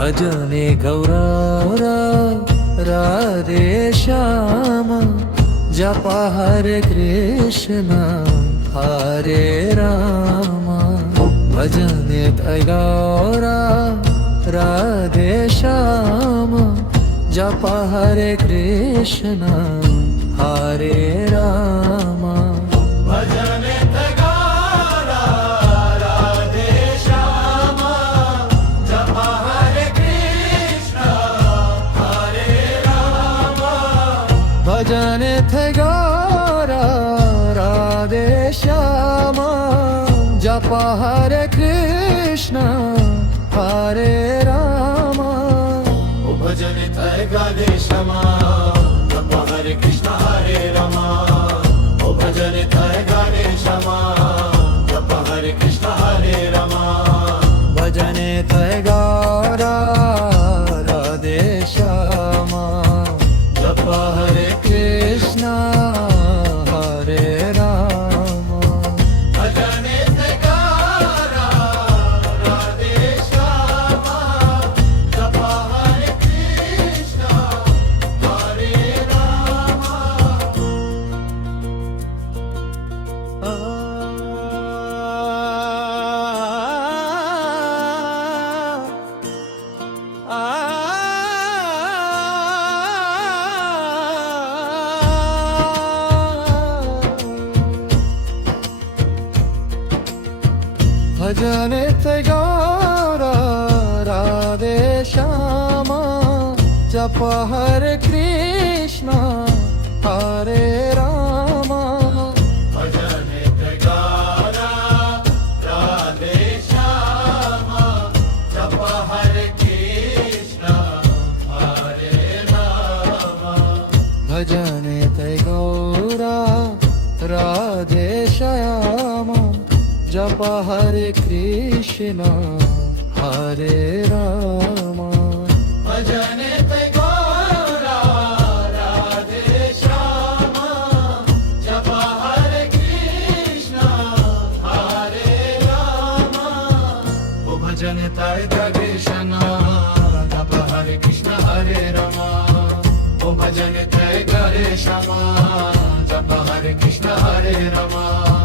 भजने गौरा राधे श्याम जप हरे कृष्ण हरे राम भजने गौरा राधे श्याम जप हरे कृष्ण हरे राम भजने गौरा राधे श्याम जप हरे कृष्ण हरे राम भजने गौरा राधे श्याम जप हरे कृष्ण हरे राम भजने गाले श्यामा जप हरे कृष्ण हरे राम भजने गाले श्यामा जप हरे कृष्ण हरे राम भजने गौरा राधे श्याम जप हरे कृष्ण हरे राम भजने गौरा राधे श्याम जप हरे कृष्ण हरे राम भजने गौरा राधे श्याम जप हरे कृष्ण हरे राम भजने गौरा राधे श्याम जप हरे कृष्ण हरे राम भजने गौरा राधे श्याम जप हरे कृष्ण हरे राम भजने गौरा राधे श्याम जप हरे कृष्ण हरे राम भजने कृष्ण जप हरे कृष्ण हरे राम भजने गरे श्याम जप हरे कृष्ण हरे राम